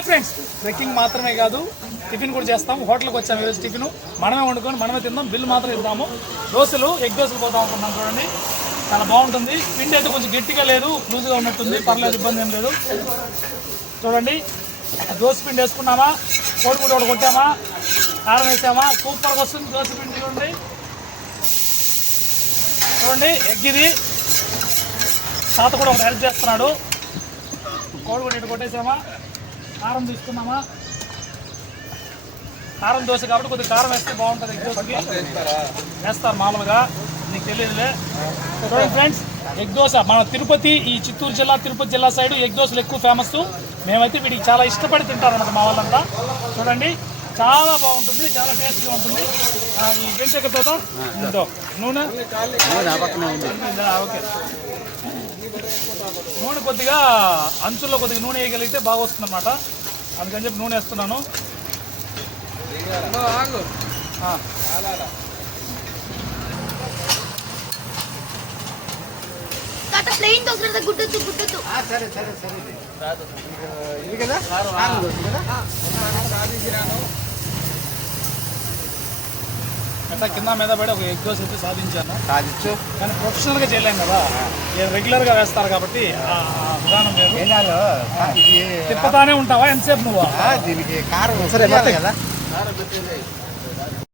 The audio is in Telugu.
హాయ్ ఫ్రెండ్స్, ట్రెక్కింగ్ మాత్రమే కాదు టిఫిన్ కూడా చేస్తాం. హోటల్కి వచ్చాము ఈరోజు. టిఫిన్ మనమే వండుకొని మనమే తిందాం, బిల్లు మాత్రం ఇద్దాము. దోశలు, ఎగ్ దోశలు పోతాం అనుకున్నాం. చూడండి, చాలా బాగుంటుంది. పిండి అయితే కొంచెం గట్టిగా లేదు, లూజ్గా ఉన్నట్టుంది. పర్లేదు, ఇబ్బంది ఏం లేదు. చూడండి, దోశ పిండి వేసుకున్నామా, కోడిగుడ్డు ఒకటి కొట్టామా, కారం వేసామా, సూపర్గా వస్తుంది దోశ పిండి. చూడండి చూడండి ఎగ్ ఇది. తాత కూడా ఒకటి హెల్ప్ చేస్తున్నాడు. కోడిగుడ్డు ఇటు కొట్టేసామా, కారం తీసుకున్నామా. కారం దోశ కాబట్టి కొద్దిగా కారం వేస్తే బాగుంటుంది. ఎగ్ దోశకి వేస్తారు మామూలుగా, నీకు తెలియదులే. చూడండి ఫ్రెండ్స్, ఎగ్ దోశ మన తిరుపతి, ఈ చిత్తూరు జిల్లా, తిరుపతి జిల్లా సైడ్ ఎగ్ దోశలు ఎక్కువ ఫేమస్. మేమైతే వీటికి చాలా ఇష్టపడి తింటారన్నమాట మా వాళ్ళంతా. చూడండి, చాలా బాగుంటుంది, చాలా టేస్టీగా ఉంటుంది. ఈ గంటెక్కతో నూనె ఓకే, నూనె కొద్దిగా అంచుల్లో కొద్దిగా నూనె వేయగలిగితే బాగా వస్తుంది అన్నమాట. అందుకని చెప్పి నూనె వేస్తున్నాను. ప్లెయిన్ దోశ గుడ్డొద్దు గుడ్డొద్దు. సరే సరే సరే ఇది కదా అట్లా కింద మీద పడి ఒక ఎగ్ దోశ అయితే సాధించాను. సాధించు, కానీ ప్రొఫెషనల్గా చేయలేం కదా, రెగ్యులర్గా వేస్తారు కాబట్టి ఆ విధానం వేరు. తిప్పుతానే ఉంటావా ఎంతసేపు నువ్వు? దీనికి కారం సరే కదా.